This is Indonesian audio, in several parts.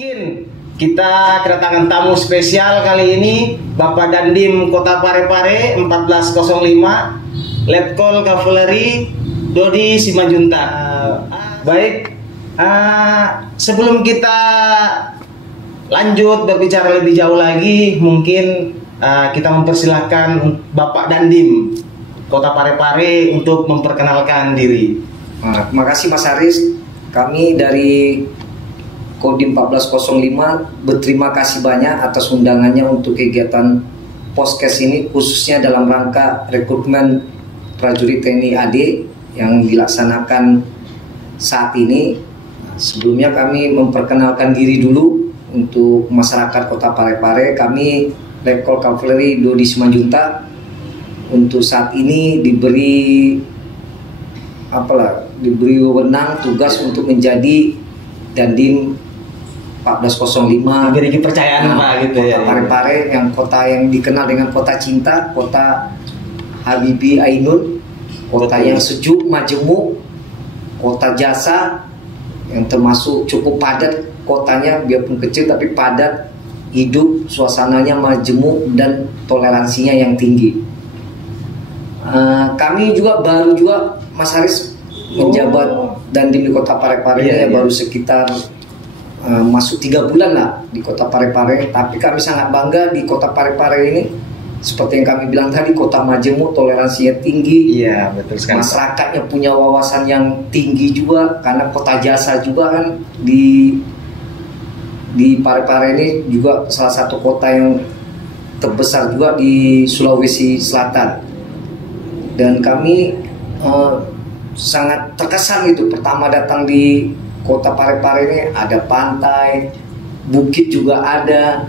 Mungkin kita kedatangan tamu spesial kali ini, Bapak Dandim Kota Parepare 1405, Letkol Kavaleri Dodi Simanjuntak. Baik, sebelum kita lanjut berbicara lebih jauh lagi, mungkin kita mempersilahkan Bapak Dandim Kota Parepare untuk memperkenalkan diri. Terima kasih Mas Haris. Kami dari Kodim 1405 berterima kasih banyak atas undangannya untuk kegiatan podcast ini, khususnya dalam rangka rekrutmen prajurit TNI AD yang dilaksanakan saat ini. Sebelumnya kami memperkenalkan diri dulu untuk masyarakat Kota Parepare. Kami Letkol Kavaleri Dodi Simanjuntak untuk saat ini diberi wewenang tugas untuk menjadi Dandim 1405, diberi kepercayaan Pak gitu Kota ya. Parepare, yang kota yang dikenal dengan kota cinta, kota Habibie Ainun, kota yang sejuk, majemuk, kota jasa, yang termasuk cukup padat kotanya, biarpun kecil tapi padat, hidup, suasananya majemuk dan toleransinya yang tinggi. Kami juga baru Mas Haris menjabat Dandim di Kota Parepare ini baru sekitar masuk 3 bulan lah di Kota Parepare. Tapi kami sangat bangga di Kota Parepare ini, seperti yang kami bilang tadi, kota majemuk, toleransinya tinggi. Iya, betul sekali. Masyarakatnya punya wawasan yang tinggi juga, karena kota jasa juga kan di Parepare ini juga salah satu kota yang terbesar juga di Sulawesi Selatan. Dan kami sangat terkesan itu pertama datang di Kota Parepare ini, ada pantai, bukit juga ada,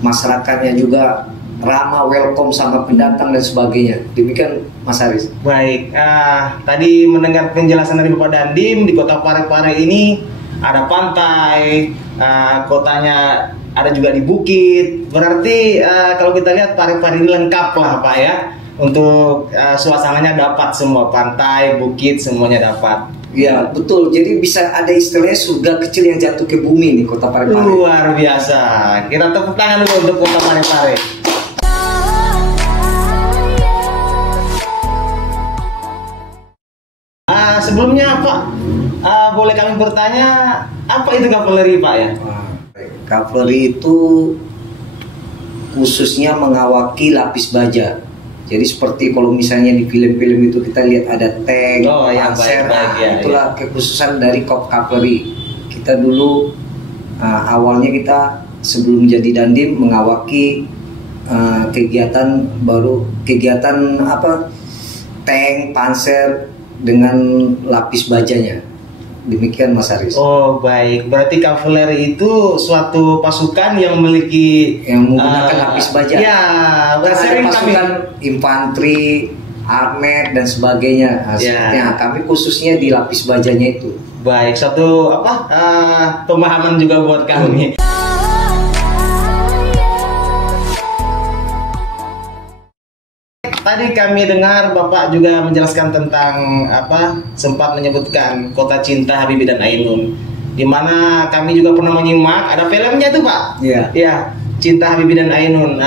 masyarakatnya juga ramah, welcome sama pendatang dan sebagainya. Demikian Mas Haris. Baik, tadi mendengar penjelasan dari Bapak Dandim, di Kota Parepare ini ada pantai, kotanya ada juga di bukit. Berarti kalau kita lihat Parepare ini lengkap lah Pak ya. Untuk suasananya dapat semua, pantai, bukit, semuanya dapat. Ya betul, jadi bisa ada istilahnya surga kecil yang jatuh ke bumi nih Kota Parepare. Luar biasa. Kita tepuk tangan dulu untuk Kota Parepare. Sebelumnya Pak, boleh kami bertanya, apa itu kavaleri Pak ya? Kavaleri itu khususnya mengawaki lapis baja. Jadi seperti kalau misalnya di film-film itu kita lihat ada tank, panser, itulah kekhususan dari Kavaleri. Kita dulu awalnya kita sebelum jadi Dandim mengawaki kegiatan tank, panser dengan lapis bajanya. Demikian Mas Haris. Oh baik, berarti kavaleri itu suatu pasukan yang menggunakan lapis baja. Ya, ada pasukan infanteri, armet dan sebagainya. Kami khususnya di lapis bajanya itu. Baik, suatu pemahaman juga buat kami. Tadi kami dengar Bapak juga menjelaskan tentang sempat menyebutkan kota cinta Habibie dan Ainun, di mana kami juga pernah menyimak, ada filmnya tuh Pak. Iya, Cinta Habibie dan Ainun.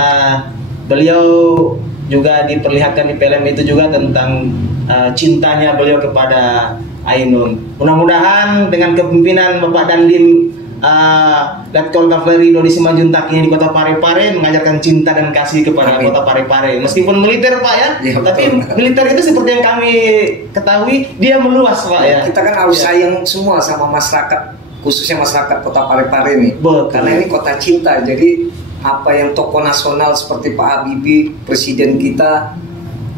Beliau juga diperlihatkan di film itu juga tentang cintanya beliau kepada Ainun. Mudah-mudahan dengan kepemimpinan Bapak Dandim Letkol Kavaleri Dodi Simanjuntak ini di Kota Parepare mengajarkan cinta dan kasih kepada Kota Parepare. Meskipun militer Pak ya, tapi militer itu seperti yang kami ketahui dia meluas Pak ya. Kita kan harus sayang semua sama masyarakat, khususnya masyarakat Kota Parepare ini. Karena ini kota cinta. Jadi apa yang tokoh nasional seperti Pak Habibie, presiden kita,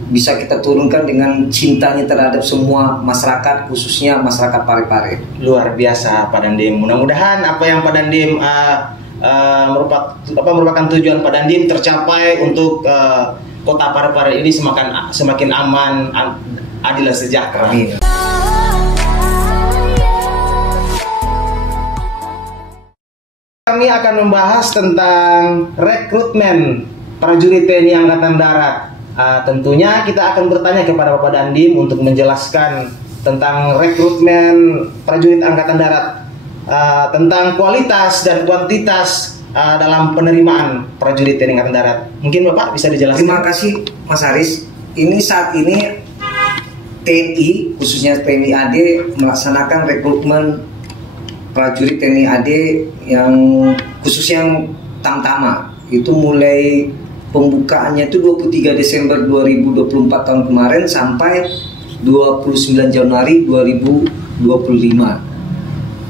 bisa kita turunkan dengan cintanya terhadap semua masyarakat, khususnya masyarakat Parepare. Luar biasa Pak Dandim. Mudah-mudahan apa yang Pak Dandim merupakan tujuan Pak Dandim tercapai untuk Kota Parepare ini semakin aman, adil dan sejahtera. Amin. Kami akan membahas tentang rekrutmen prajurit TNI Angkatan Darat. Tentunya kita akan bertanya kepada Bapak Dandim untuk menjelaskan tentang rekrutmen prajurit Angkatan Darat. tentang kualitas dan kuantitas dalam penerimaan prajurit TNI Angkatan Darat. Mungkin Bapak bisa dijelaskan. Terima kasih Mas Haris. Ini saat ini TNI, khususnya TNI AD, melaksanakan rekrutmen prajurit TNI AD yang khususnya yang Tamtama. Itu mulai pembukaannya itu 23 Desember 2024 tahun kemarin sampai 29 Januari 2025.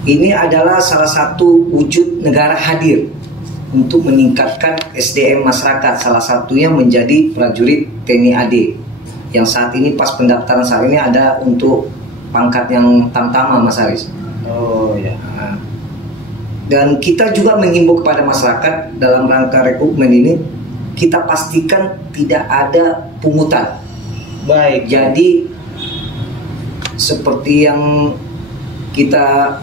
Ini adalah salah satu wujud negara hadir untuk meningkatkan SDM masyarakat, salah satunya menjadi prajurit TNI AD. Yang saat ini pas pendaftaran saat ini ada untuk pangkat yang Tamtama, Mas Haris. Oh ya. Dan kita juga menghimbau kepada masyarakat dalam rangka rekrutmen ini, kita pastikan tidak ada pungutan. Baik. Jadi seperti yang kita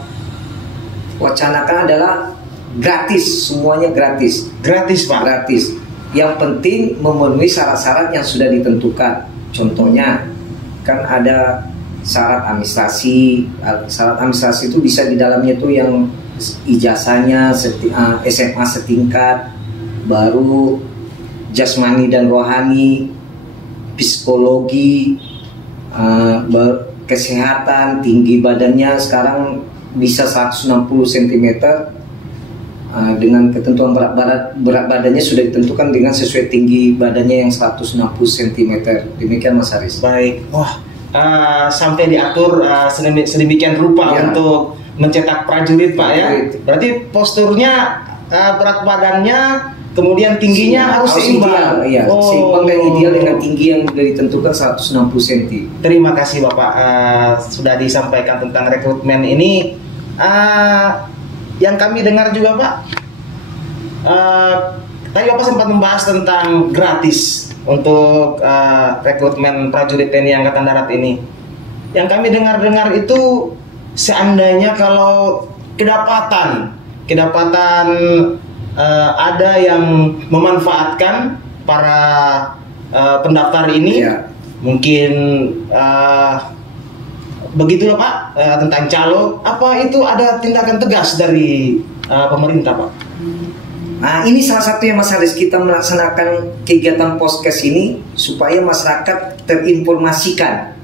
wacanakan adalah gratis, semuanya gratis. Gratis, Pak. Gratis. Yang penting memenuhi syarat-syarat yang sudah ditentukan. Contohnya kan ada syarat administrasi. Syarat administrasi itu bisa di dalamnya itu yang ijazahnya SMA setingkat, baru jasmani dan rohani, psikologi, kesehatan, tinggi badannya sekarang bisa 160 cm, dengan ketentuan berat badannya sudah ditentukan dengan sesuai tinggi badannya yang 160 cm. Demikian Mas Haris. Baik. Wah, sampai diatur sedemikian rupa ya, untuk mencetak prajurit, Pak ya. Berarti posturnya, berat badannya, kemudian tingginya harus seimbang. Iya, seimbang dan ideal dengan tinggi yang sudah ditentukan 160 cm. Terima kasih Bapak, sudah disampaikan tentang rekrutmen ini. Yang kami dengar juga Pak, tadi Bapak sempat membahas tentang gratis untuk rekrutmen prajurit TNI Angkatan Darat ini. Yang kami dengar itu seandainya kalau kedapatan ada yang memanfaatkan para pendaftar ini, ya, mungkin begitulah Pak, tentang calo, apa itu ada tindakan tegas dari pemerintah Pak? Nah, ini salah satu yang Mas Haris, kita melaksanakan kegiatan podcast ini supaya masyarakat terinformasikan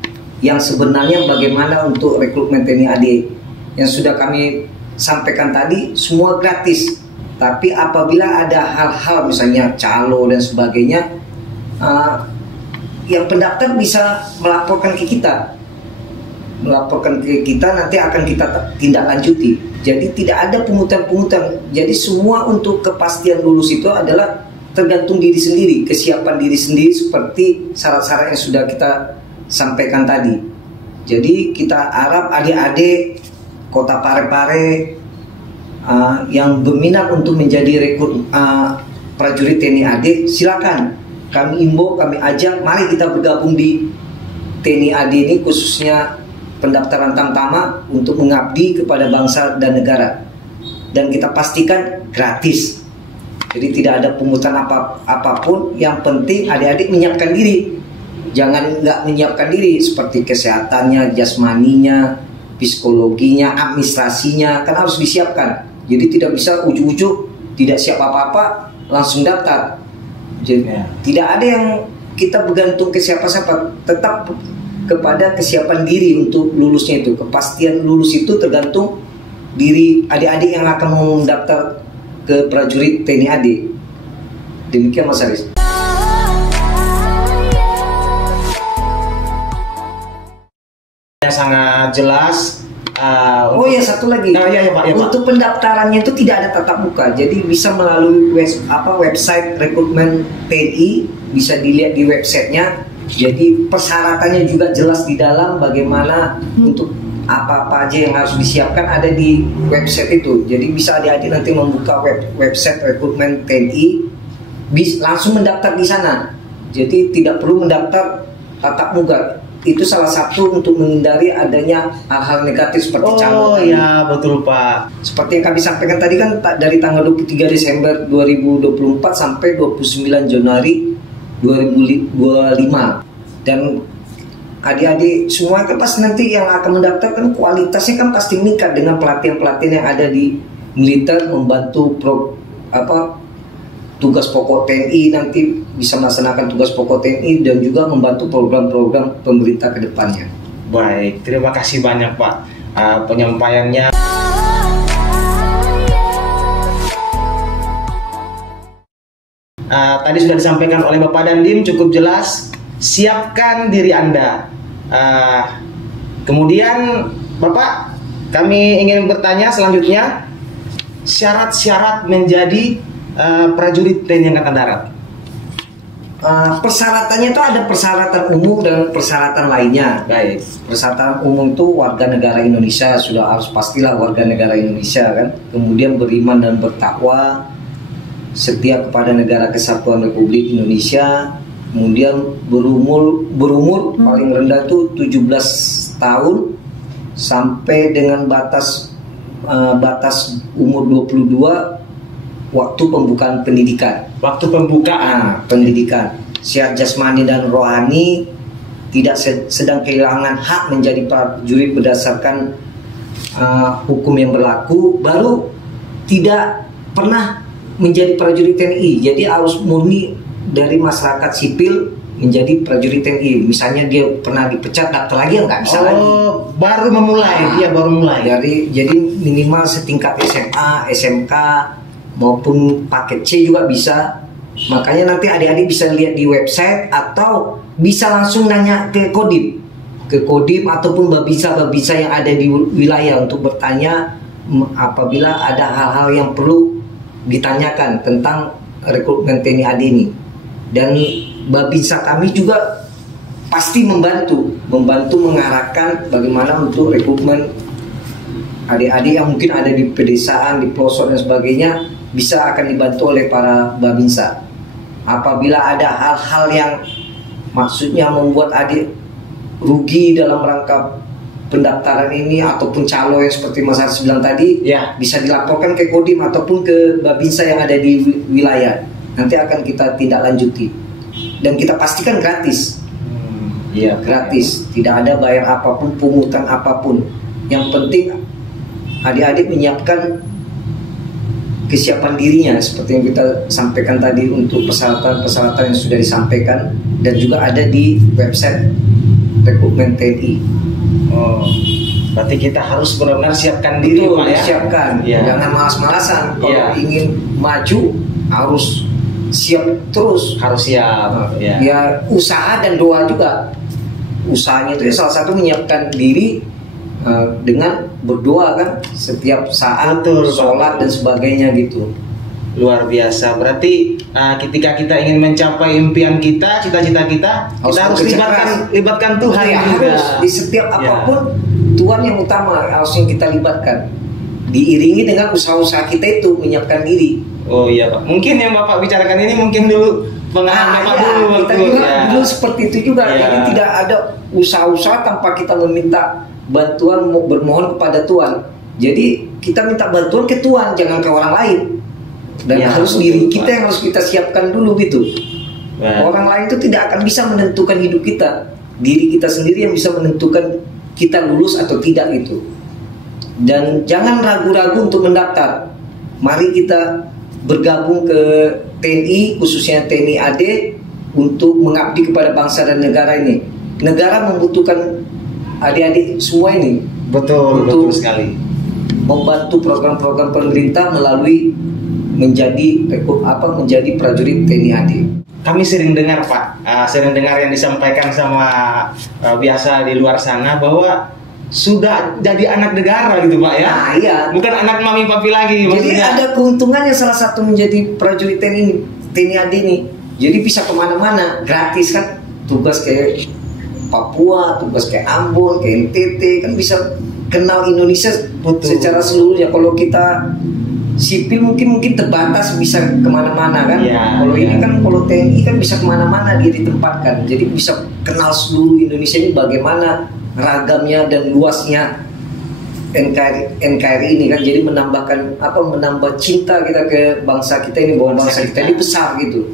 yang sebenarnya bagaimana untuk rekrutmen TNI AD. Yang sudah kami sampaikan tadi semua gratis. Tapi apabila ada hal-hal misalnya calo dan sebagainya, yang pendaftar bisa melaporkan ke kita. Nanti akan kita tindak lanjuti. Jadi tidak ada pungutan-pungutan. Jadi semua untuk kepastian lulus itu adalah tergantung diri sendiri, kesiapan diri sendiri seperti syarat-syarat yang sudah kita sampaikan tadi. Jadi kita harap adik-adik Kota Parepare yang berminat untuk menjadi rekrut prajurit TNI AD, silakan. Kami imbau, kami ajak, mari kita bergabung di TNI AD ini, khususnya pendaftaran Tamtama untuk mengabdi kepada bangsa dan negara. Dan kita pastikan gratis. Jadi tidak ada pungutan apapun. Yang penting adik-adik menyiapkan diri. Jangan nggak menyiapkan diri seperti kesehatannya, jasmaninya, psikologinya, administrasinya, kan harus disiapkan. Jadi tidak bisa ujuk-ujuk tidak siap apa-apa langsung daftar. Jadi tidak ada yang kita bergantung ke siapa-siapa, tetap kepada kesiapan diri untuk lulusnya itu. Kepastian lulus itu tergantung diri adik-adik yang akan mendaftar ke prajurit TNI AD. Demikian Mas Haris. Yang sangat jelas. Oh ya, satu lagi. Ya, Pak. Untuk pendaftarannya itu tidak ada tatap muka. Jadi bisa melalui website rekrutmen TNI, bisa dilihat di websitenya. Jadi persyaratannya juga jelas di dalam, bagaimana untuk apa-apa aja yang harus disiapkan ada di website itu. Jadi bisa adik-adik nanti membuka website rekrutmen TNI, langsung mendaftar di sana. Jadi tidak perlu mendaftar tatap muka. Itu salah satu untuk menghindari adanya hal-hal negatif seperti calo. Oh iya, betul Pak. Seperti yang kami sampaikan tadi kan, dari tanggal 23 Desember 2024 sampai 29 Januari 2025. Dan adik-adik semua kan pasti nanti yang akan mendaftar kan kualitasnya kan pasti meningkat dengan pelatihan-pelatihan yang ada di militer, membantu tugas pokok TNI, nanti bisa melaksanakan tugas pokok TNI dan juga membantu program-program pemerintah ke depannya. Baik, terima kasih banyak Pak penyampaiannya. Tadi sudah disampaikan oleh Bapak Dandim cukup jelas. Siapkan diri Anda. Kemudian Bapak, kami ingin bertanya selanjutnya, syarat-syarat menjadi prajurit TNI Angkatan Darat. Persyaratannya itu ada persyaratan umum dan persyaratan lainnya. Baik. Persyaratan umum itu warga negara Indonesia, sudah harus pastilah warga negara Indonesia kan. Kemudian beriman dan bertakwa, setia kepada Negara Kesatuan Republik Indonesia. Kemudian berumur paling rendah itu 17 tahun sampai dengan batas umur 22 waktu pembukaan pendidikan. Waktu pembukaan pendidikan. Sehat jasmani dan rohani, tidak sedang kehilangan hak menjadi prajurit berdasarkan hukum yang berlaku, baru tidak pernah menjadi prajurit TNI. Jadi harus murni dari masyarakat sipil menjadi prajurit TNI. Misalnya dia pernah dipecat, daftar lagi nggak bisa lagi. Baru memulai, dia baru mulai. Jadi minimal setingkat SMA, SMK maupun paket C juga bisa. Makanya nanti adik-adik bisa lihat di website atau bisa langsung nanya ke Kodim ataupun babinsa yang ada di wilayah untuk bertanya apabila ada hal-hal yang perlu ditanyakan tentang rekrutmen TNI AD ini. Dan babinsa kami juga pasti membantu mengarahkan bagaimana untuk rekrutmen adik-adik yang mungkin ada di pedesaan, di pelosok dan sebagainya, bisa akan dibantu oleh para babinsa. Apabila ada hal-hal yang maksudnya membuat adik rugi dalam rangka pendaftaran ini ataupun calo yang seperti Mas Haris bilang tadi, bisa dilaporkan ke Kodim ataupun ke babinsa yang ada di wilayah. Nanti akan kita tindak lanjuti dan kita pastikan gratis. Gratis, tidak ada bayar apapun, pungutan apapun. Yang penting adik-adik menyiapkan kesiapan dirinya seperti yang kita sampaikan tadi untuk persyaratan yang sudah disampaikan dan juga ada di website rekrutmen TNI. Berarti kita harus benar-benar siapkan diri, Pak ya. Siapkan, jangan malas-malasan. Kalau ingin maju harus siap terus. Harus siap. Ya usaha dan doa juga. Usahanya itu salah satu menyiapkan diri dengan berdoa kan setiap saat, sholat dan sebagainya gitu. Luar biasa. Berarti ketika kita ingin mencapai impian kita, cita-cita kita harus libatkan Tuhan juga. Di setiap apapun Tuhan yang utama harus yang kita libatkan. Diiringi dengan usaha-usaha kita itu menyiapkan diri. Oh iya Pak. Mungkin yang Bapak bicarakan ini mungkin dulu pengalaman Bapak dulu. Kita juga dulu seperti itu juga. Jadi tidak ada usaha-usaha tanpa kita meminta bantuan, bermohon kepada Tuhan. Jadi kita minta bantuan ke Tuhan, jangan ke orang lain. Dan harus diri kita yang harus kita siapkan dulu gitu. Orang lain itu tidak akan bisa menentukan hidup kita. Diri kita sendiri yang bisa menentukan kita lulus atau tidak itu. Dan jangan ragu-ragu untuk mendaftar. Mari kita bergabung ke TNI, khususnya TNI AD, untuk mengabdi kepada bangsa dan negara ini. Negara membutuhkan adik-adik semua ini. Betul sekali. Membantu program-program pemerintah melalui menjadi prajurit TNI AD. Kami sering dengar Pak, sering dengar yang disampaikan sama biasa di luar sana bahwa sudah jadi anak negara gitu Pak ya. Iya. Bukan anak mami papi lagi. Jadi ada keuntungannya salah satu menjadi prajurit TNI AD ini. Jadi bisa kemana-mana, gratis kan. Tugas kayak Papua, tugas kayak Ambon, kayak NTT kan bisa kenal Indonesia secara seluruhnya. Kalau kita sipil mungkin terbatas bisa kemana-mana kan. Kalau ini kan kalau TNI kan bisa kemana-mana dia ditempatkan. Jadi bisa kenal seluruh Indonesia ini bagaimana ragamnya dan luasnya NKRI ini kan. Jadi menambah cinta kita ke bangsa kita ini, bahwa bangsa kita ini besar gitu.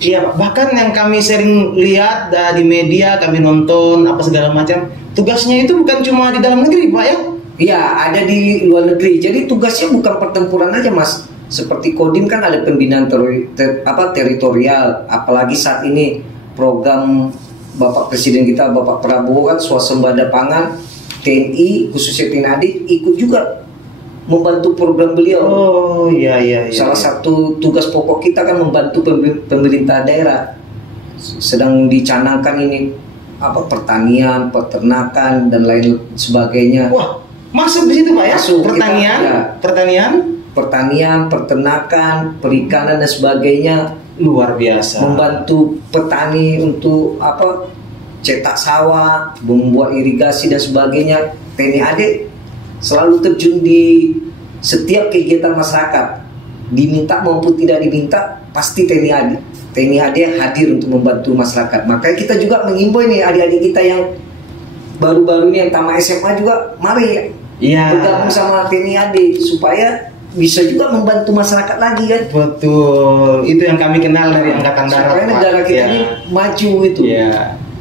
Iya, bahkan yang kami sering lihat di media, kami nonton apa segala macam, tugasnya itu bukan cuma di dalam negeri, Pak ya? Iya, ada di luar negeri. Jadi tugasnya bukan pertempuran aja, Mas. Seperti Kodim kan ada pembinaan teritorial, apalagi saat ini program Bapak Presiden kita, Bapak Prabowo kan swasembada pangan, TNI khususnya TNI AD ikut juga membantu program beliau. Oh iya. Salah satu tugas pokok kita kan membantu pemerintah daerah. Sedang dicanangkan ini pertanian, peternakan dan lain sebagainya. Wah, masuk di situ Pak ya? Masuk. Pertanian, peternakan, perikanan dan sebagainya. Luar biasa. Membantu petani untuk cetak sawah, membuat irigasi dan sebagainya. TNI AD selalu terjun di setiap kegiatan masyarakat, diminta maupun tidak diminta, pasti TNI AD hadir untuk membantu masyarakat. Makanya kita juga mengimbau nih adik-adik kita yang baru-baru ini yang tamat SMA juga, mari bergabung sama TNI AD supaya bisa juga membantu masyarakat lagi kan. Betul, itu yang kami kenal dari Angkatan Darat. Supaya negara kita ini maju itu,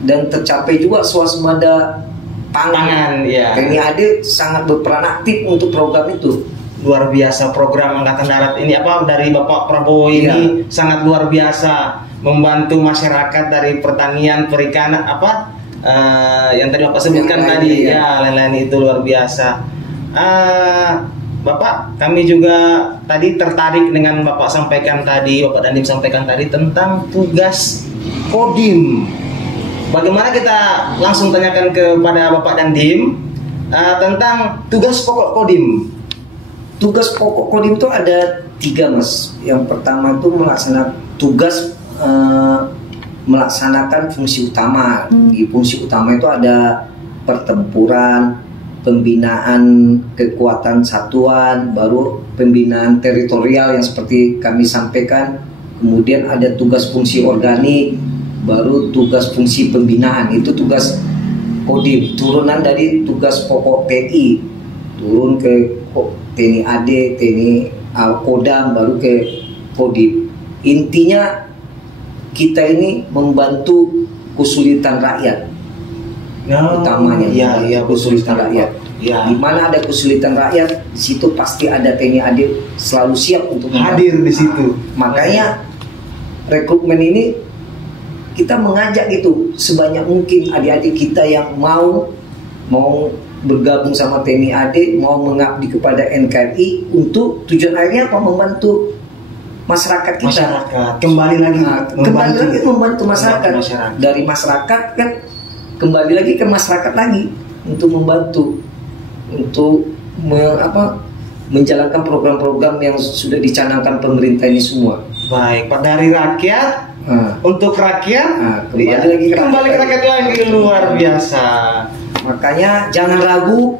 dan tercapai juga swasembada pangan. TNI AD sangat berperan aktif untuk program itu. Luar biasa program Angkatan Darat ini dari Bapak Prabowo ini sangat luar biasa membantu masyarakat dari pertanian, perikanan yang tadi Bapak sebutkan tadi lain-lain itu luar biasa. Bapak, kami juga tadi tertarik dengan Bapak sampaikan tadi, Bapak Dandim sampaikan tadi tentang tugas Kodim. Bagaimana kita langsung tanyakan kepada Bapak Dandim tentang tugas pokok Kodim. Tugas pokok Kodim itu ada 3, Mas. Yang pertama itu melaksanakan fungsi utama. Di fungsi utama itu ada pertempuran, pembinaan kekuatan satuan, baru pembinaan teritorial yang seperti kami sampaikan. Kemudian ada tugas fungsi organik, baru tugas fungsi pembinaan. Itu tugas Kodim, turunan dari tugas pokok TNI, turun ke TNI AD, TNI Kodam, baru ke Kodim. Intinya kita ini membantu kesulitan rakyat. Utamanya kesulitan rakyat. Di mana ada kesulitan rakyat, di situ pasti ada TNI AD selalu siap untuk hadir di situ. Makanya rekrutmen ini kita mengajak itu sebanyak mungkin adik-adik kita yang mau bergabung sama TNI AD, mau mengabdi kepada NKRI untuk tujuan akhirnya membantu masyarakat kita. Kembali lagi membantu masyarakat. Dari masyarakat kan kembali lagi ke masyarakat lagi untuk membantu, untuk menjalankan program-program yang sudah dicanangkan pemerintah ini semua. Baik, Pak, dari rakyat untuk rakyat, kembali ke rakyat lagi, luar biasa. Makanya jangan ragu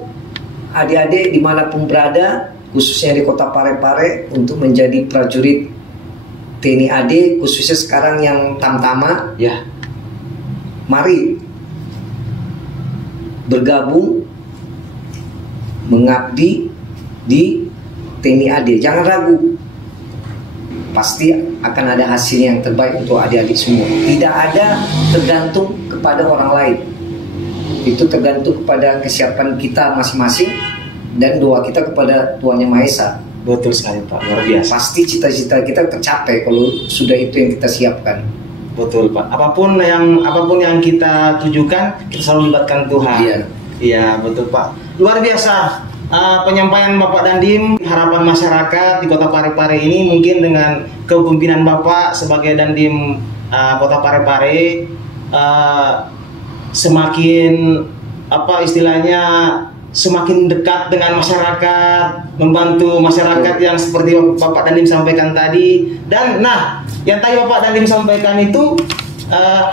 adik-adik dimanapun berada, khususnya di kota Parepare, untuk menjadi prajurit TNI AD, khususnya sekarang yang tamtama. Mari bergabung mengabdi di TNI AD, jangan ragu, pasti akan ada hasil yang terbaik untuk adik-adik semua. Tidak ada tergantung kepada orang lain, itu tergantung kepada kesiapan kita masing-masing dan doa kita kepada Tuhan Yang Maha Esa. Betul sekali Pak, luar biasa. Pasti cita-cita kita tercapai kalau sudah itu yang kita siapkan. Betul Pak, apapun yang kita tujukan, kita selalu melibatkan Tuhan. Iya betul Pak, luar biasa. Penyampaian Bapak Dandim, harapan masyarakat di kota Parepare ini mungkin dengan kepemimpinan Bapak sebagai Dandim kota Parepare semakin semakin dekat dengan masyarakat, membantu masyarakat yang seperti Bapak Dandim sampaikan tadi. Dan yang tadi Bapak Dandim sampaikan itu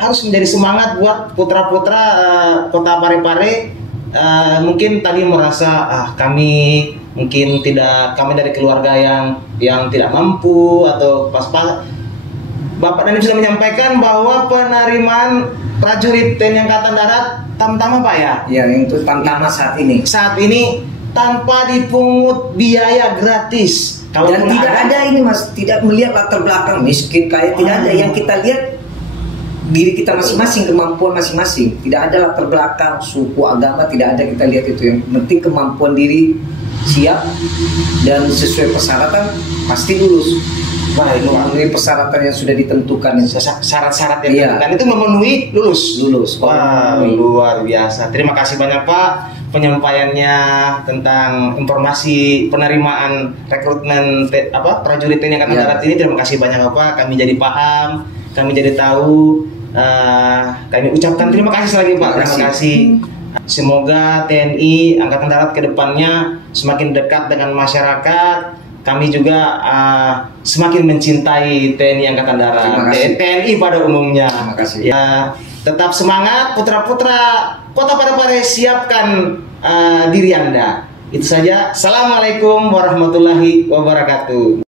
harus menjadi semangat buat putra-putra kota Parepare. Mungkin tadi merasa kami dari keluarga yang tidak mampu atau pas-pas. Bapak Dandim sudah menyampaikan bahwa penerimaan prajurit TNI Angkatan Darat tamtama Pak ya? Ya, itu tamtama saat ini. Saat ini tanpa dipungut biaya gratis. Dan tidak ada ini Mas, tidak melihat latar belakang miskin kaya, tidak ada. Yang kita lihat diri kita masing-masing, kemampuan masing-masing. Tidak ada latar belakang, suku, agama, tidak ada, kita lihat itu. Yang penting kemampuan diri siap dan sesuai persyaratan pasti lulus. Wah, itu memenuhi persyaratan yang sudah ditentukan. Syarat-syarat yang ditentukan itu memenuhi lulus. Wah, luar biasa. Terima kasih banyak Pak penyampaiannya tentang informasi penerimaan rekrutmen prajurit TNI Angkatan Darat ini. Terima kasih banyak Bapak. Kami jadi paham, kami jadi tahu. Kami ucapkan terima kasih lagi Pak. Terima kasih. Semoga TNI Angkatan Darat kedepannya semakin dekat dengan masyarakat. Kami juga semakin mencintai TNI Angkatan Darat, TNI pada umumnya. Terima kasih. Tetap semangat, putra-putra Kota Parepare, siapkan diri Anda. Itu saja. Assalamualaikum warahmatullahi wabarakatuh.